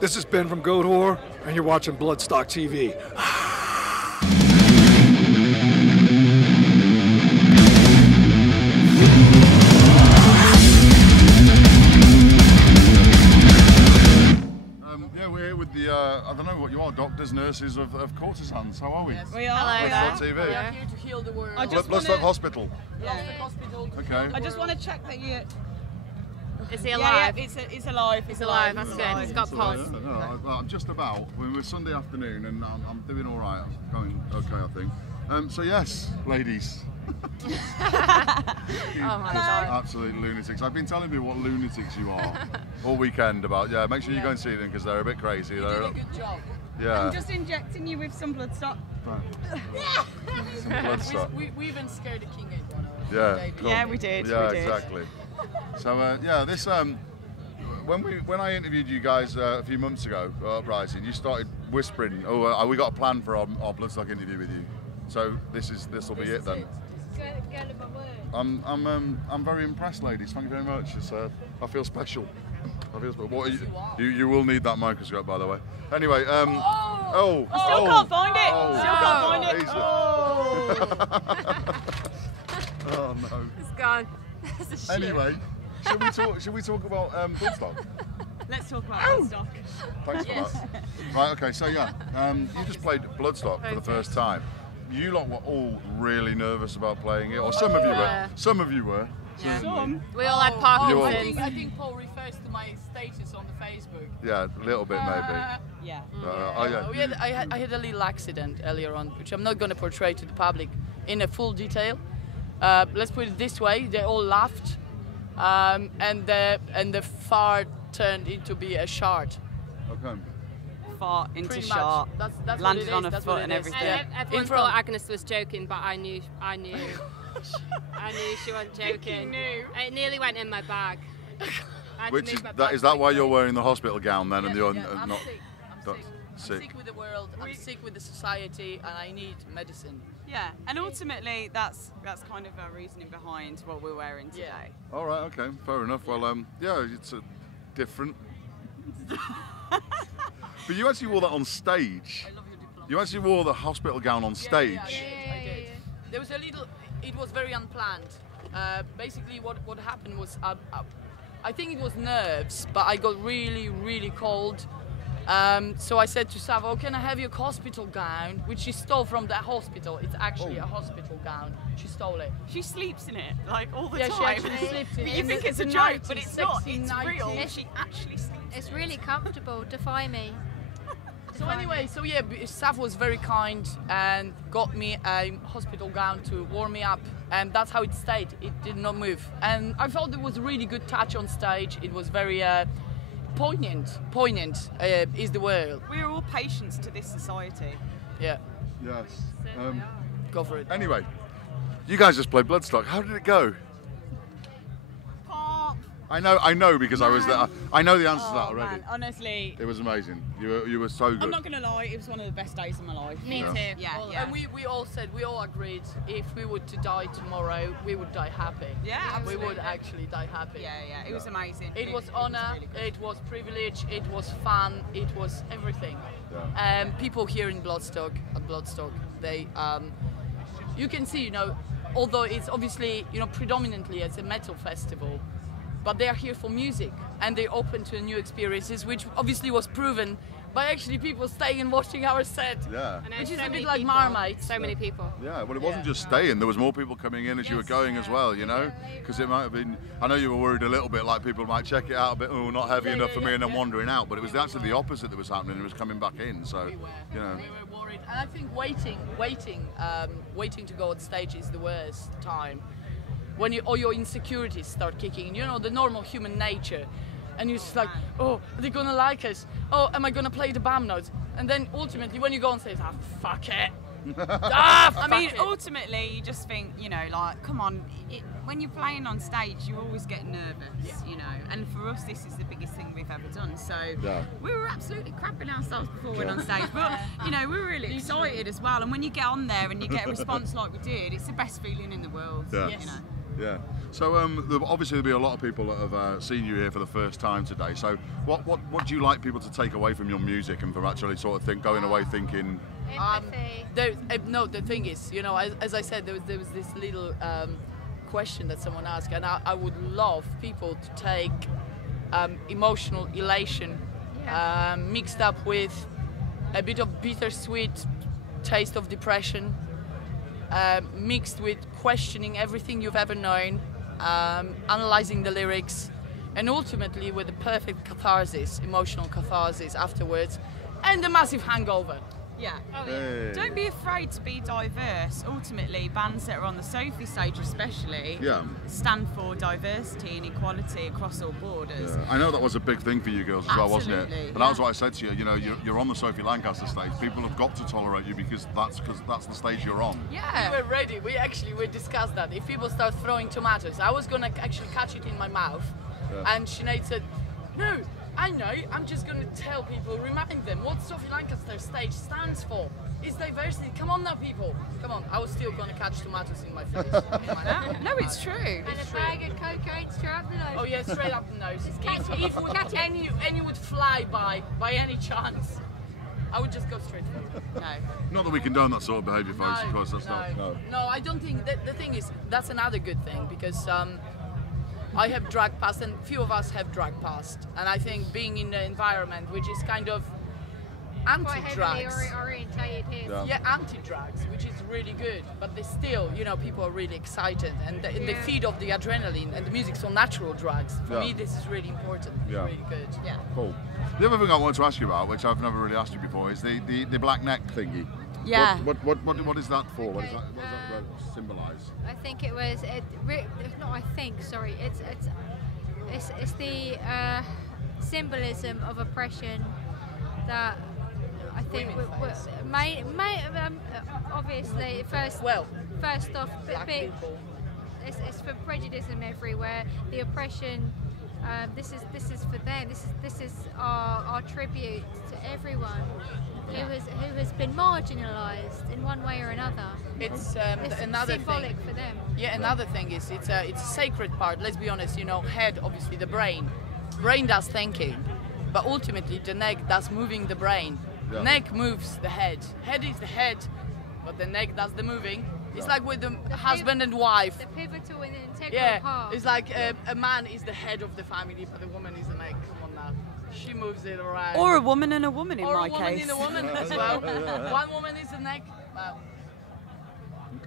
This is Ben from Goat Whore, and you're watching Bloodstock TV. Yeah, we're here with the, I don't know what you are, doctors, nurses of Courtesans. How are we? Yes. We are. Bloodstock TV. We are here to heal the world. Bloodstock Hospital. Bloodstock Hospital. Okay. I just want to check that you... Is he alive? Yeah, it's alive. He's alive, that's good. He's got pulse. I'm just about. We're Sunday afternoon and I'm doing all right. I'm going okay, I think. So yes, ladies. Oh my God. Absolute lunatics. I've been telling you what lunatics you are all weekend about. Yeah, make sure you go and see them because they're a bit crazy. You did a good job. Yeah. I'm just injecting you with some bloodstock. Some bloodstock. We even scared the king at one of us. Yeah. Cool. Yeah, we did. Yeah, we did. exactly. So yeah, this when I interviewed you guys a few months ago at Uprising, you started whispering, "Oh, we got a plan for our Bloodstock interview with you." So this will be it then. I'm very impressed, ladies. Thank you very much. I feel special. I feel special. What are you will need that microscope, by the way. Anyway, Still can't find it. Still can't find it. Oh no. It's gone. It's a shit. Anyway, should we talk about Bloodstock? Let's talk about bloodstock. Thanks for that. Right, okay, so yeah, you just played Bloodstock for the first time. You lot were all really nervous about playing it, or some of you were. Some of you were. Yeah. Some. We all had Parkinson's. I think Paul refers to my status on the Facebook. Yeah, a little bit maybe. Yeah. Oh yeah. I had a little accident earlier on, which I'm not going to portray to the public in a full detail. Let's put it this way: they all laughed, and the fart turned into be a shard. Okay. Fart into Pretty shark. much. That's Landed what it on is. a That's foot what and it is. everything. And everyone In thought front. Agnes was joking, but I knew I knew she wasn't joking. knew. It nearly went in my bag. I had to Which move my is bag that why quickly. you're wearing the hospital gown then, and you're I'm not sick. not I'm sick? sick with the world. I'm sick with the society, and I need medicine. Yeah, and ultimately that's kind of our reasoning behind what we're wearing today. All right, okay, fair enough. Well, yeah, it's different. But you actually wore that on stage. I love your diploma. You actually wore the hospital gown on stage. Yeah, I did. There was a little. It was very unplanned. Basically, what happened was, I think it was nerves, but I got really cold. So I said to Savo, "Can I have your hospital gown?" Which she stole from the hospital. It's actually a hospital gown. She stole it. She sleeps in it like all the Yeah, time. she actually sleeps in But it. you think it's a joke, but it's not. It's real. It's- She actually sleeps. It's really comfortable. Defy me. So anyway, yeah, Sav was very kind and got me a hospital gown to warm me up, and that's how it stayed. It did not move, and I felt it was a really good touch on stage. It was very poignant. Poignant is the word. We are all patients to this society. Yeah, Yes. go for it. Anyway, you guys just played Bloodstock. How did it go? I know because I was there. I know the answer to that already. Man, honestly, It was amazing. You were so good. I'm not gonna lie. It was one of the best days of my life. Me Yeah. too. Yeah. And we all said, we all agreed, if we were to die tomorrow, we would die happy. Yeah, We absolutely. would actually die happy. Yeah. It was amazing. It was honour, really good. it was privilege, it was fun, it was everything. Yeah. People here in Bloodstock, they, you can see, although it's obviously, predominantly as a metal festival, but they are here for music and they're open to new experiences, which obviously was proven by actually people staying and watching our set. Yeah. And Which is so a bit many like people, Marmite. So many people. Yeah, well, it wasn't just staying. There was more people coming in as you were going as well, because it might have been. I know you were worried a little bit, like people might check it out a bit. Oh, not heavy enough for me, and then wandering out. But it was actually the opposite that was happening. It was coming back in. So, We were worried, and I think waiting to go on stage is the worst time. When all your insecurities start kicking in, the normal human nature, and you're just like, oh, are they gonna like us? Oh, am I gonna play the BAM notes? And then ultimately, when you go on stage, fuck it. I mean, ultimately, you just think, come on. When you're playing on stage, you always get nervous, And for us, this is the biggest thing we've ever done. So we were absolutely crapping ourselves before we went on stage, but we were really excited as well. And when you get on there and you get a response like we did, it's the best feeling in the world. Yeah. Yes. Yeah. So obviously there'll be a lot of people that have seen you here for the first time today. So what do you like people to take away from your music and from actually sort of going away thinking? The thing is, you know, as I said, there was this little question that someone asked, and I would love people to take emotional elation mixed up with a bit of bittersweet taste of depression, mixed with questioning everything you've ever known, analysing the lyrics, and ultimately with the perfect catharsis, emotional catharsis afterwards, and a massive hangover. Yeah. Oh, yeah. Hey. Don't be afraid to be diverse. Ultimately, bands that are on the Sophie stage especially stand for diversity and equality across all borders. I know that was a big thing for you girls as well, wasn't it? Absolutely, But that was what I said to you. You know, you're on the Sophie Lancaster stage. People have got to tolerate you because that's the stage you're on. Yeah. We were ready. We discussed that. If people start throwing tomatoes, I was gonna actually catch it in my mouth, and Sinead said, "No, I know. I'm just gonna tell people, remind them what Sophie Lancaster stage stands for. It's diversity. Come on now, people. Come on." I was still gonna catch tomatoes in my face. No, it's true. And a bag of cocaine straight up the nose. Oh yeah, straight up the nose. Catch it. Any would fly by any chance, I would just go straight for it. No. Not that we condone that sort of behaviour, folks. Of course, that's no. not. No, I don't think that. The thing is, that's another good thing because I have drag past, and few of us have drag past, and I think being in an environment which is kind of Quite heavily anti-drugs. orientated here. Yeah, anti-drugs, which is really good, but they still, you know, people are really excited and they feed off the adrenaline, and the music's on natural drugs. For me, this is really important. It's really good. Yeah. Cool. The other thing I wanted to ask you about, which I've never really asked you before, is the black neck thingy. Yeah. What is that for? What Okay, does that symbolise? I think it was. Sorry. It's the symbolism of oppression that I think obviously first off, black people. it's for prejudice everywhere. The oppression. This is for them. This is our tribute to everyone who has been marginalised in one way or another. It's It's another symbolic thing. for them. Yeah, another thing is it's a sacred part. Let's be honest. You know, head, obviously the brain. Brain does thinking, but ultimately the neck does moving the brain. Yeah. Neck moves the head. Head is the head, but the neck does the moving. It's like with the husband and wife. The pivotal and integral part. It's like a man is the head of the family, but the woman is the neck. Come on now. She moves it around. Or a woman and a woman in or my a woman case. in a woman as well. One woman is the neck. Wow.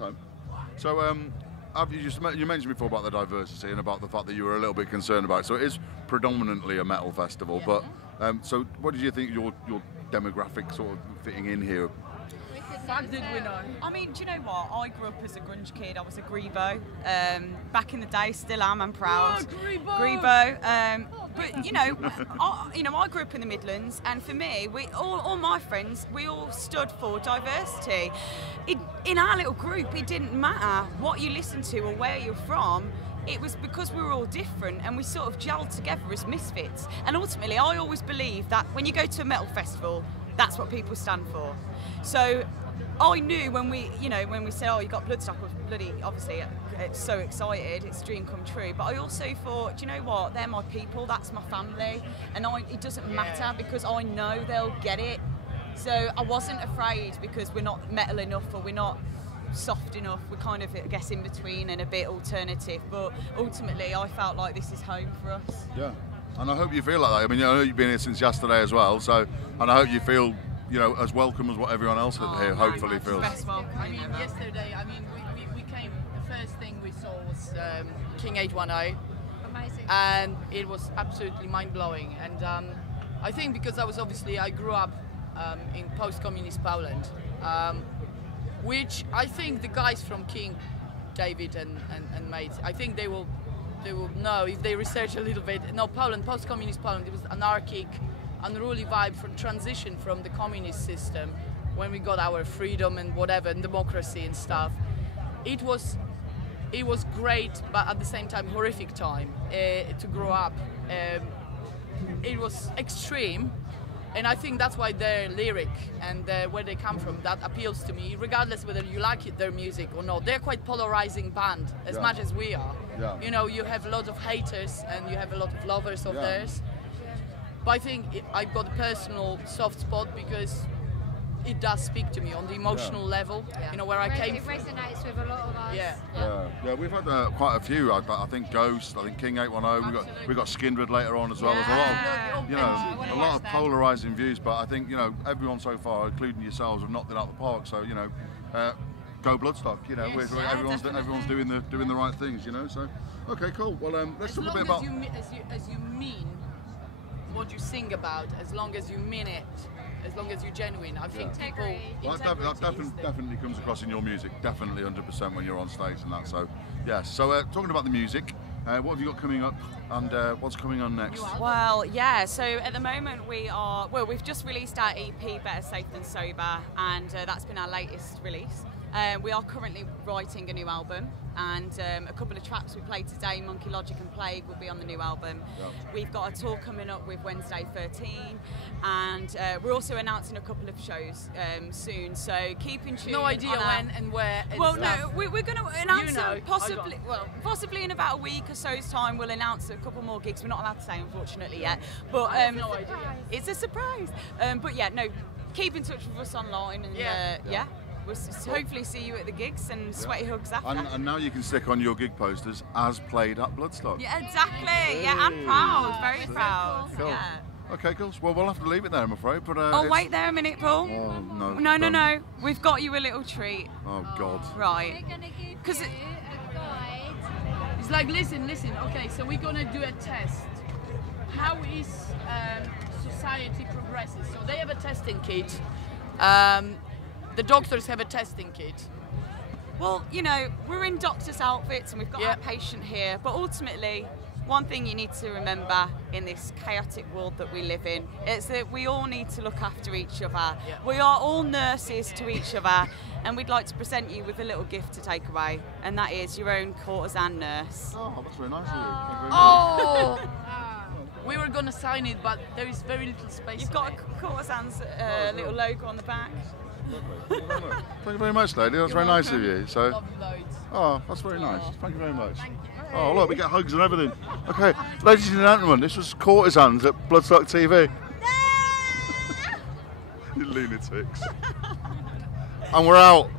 Okay. So, you mentioned before about the diversity and about the fact that you were a little bit concerned about it. So it is predominantly a metal festival, but so what did you think your demographic sort of fitting in here? Fuck did we know? I mean, do you know what? I grew up as a grunge kid. I was a grebo. Back in the day, still am. I'm proud. Oh, Grebo. But you know, I grew up in the Midlands, and for me, all my friends, we all stood for diversity. In our little group, it didn't matter what you listened to or where you're from. It was because we were all different and we sort of gelled together as misfits. And ultimately, I always believe that when you go to a metal festival, that's what people stand for. So I knew when we said, oh, you got Bloodstock, I was bloody, obviously, it's so excited, it's a dream come true. But I also thought, do you know what? They're my people, that's my family. And it doesn't matter because I know they'll get it. So I wasn't afraid because we're not metal enough or we're not soft enough. We're kind of, I guess, in between and a bit alternative. But ultimately, I felt like this is home for us. Yeah. And I hope you feel like that. I mean, I know you've been here since yesterday as well, so, and I hope you feel, you know, as welcome as what everyone else here hopefully feels. Best welcome. I mean, yesterday, we came, the first thing we saw was King 810. Amazing. And it was absolutely mind-blowing. And I think because I grew up in post-communist Poland, which I think the guys from King, David and mates, I think they will know if they research a little bit. No, Poland, post-communist Poland, it was anarchic, unruly vibe from transition from the communist system when we got our freedom and whatever, and democracy and stuff. It was great, but at the same time horrific time to grow up. It was extreme, And I think that's why their lyric and where they come from, that appeals to me, regardless whether you like their music or not. They're quite polarizing band, as much as we are. Yeah. You know, you have a lot of haters and you have a lot of lovers of theirs. But I think I've got a personal soft spot because it does speak to me on the emotional level, you know, where I came from. It resonates with a lot of us. Yeah, we've had quite a few. I think Ghost, I think King 810. We got Skindred later on as well. There's a lot of, you know, a lot of polarising views. But I think, you know, everyone so far, including yourselves, have knocked it out of the park. So, you know, go Bloodstock. You know, everyone's doing the right things. You know, so okay, cool. Well, let's talk a bit about. As you mean what you sing about, as long as you mean it. As long as you're genuine, I think people. Well, that definitely comes across in your music, definitely 100% when you're on stage and that. So, yes. So, talking about the music, what have you got coming up, and what's coming on next? Well, yeah. So at the moment we've just released our EP, Better Safe Than Sober, and that's been our latest release. We are currently writing a new album, and a couple of tracks we played today, Monkey Logic and Plague, will be on the new album. We've got a tour coming up with Wednesday 13, and we're also announcing a couple of shows soon, so keep in tune. No idea when and where. And well, stuff. no, we're going to announce You know, possibly in about a week or so's time. We'll announce a couple more gigs. We're not allowed to say, unfortunately, yet, but I have no idea. it's a surprise. But yeah, no, keep in touch with us online, and yeah. We'll hopefully see you at the gigs and sweaty hugs after. And now you can stick on your gig posters as played at Bloodstock. Yeah, exactly. Yeah, I'm proud. Very proud. Cool. Yeah. Okay, cool. Well, we'll have to leave it there, I'm afraid. But wait there a minute, Paul. Oh, no. No. We've got you a little treat. Oh, God. Right. We're going to give you a guide. It's like, listen. Okay, so we're gonna do a test. How is society progresses? So they have a testing kit. The doctors have a testing kit. Well, you know, we're in doctor's outfits and we've got our patient here, but ultimately, one thing you need to remember in this chaotic world that we live in is that we all need to look after each other. We are all nurses to each other, and we'd like to present you with a little gift to take away, and that is your own courtesan nurse. Oh, that's very nice of you. Thank you very much. Oh! We were gonna sign it, but there is very little space. You've got a courtesan's little logo on the back. Thank you very much, lady. That's very nice of you. So, Love you loads. oh, that's very nice. Thank you very much. Oh, look, we get hugs and everything. Okay, ladies and gentlemen, this was Courtesans at Bloodstock TV. You lunatics. And we're out.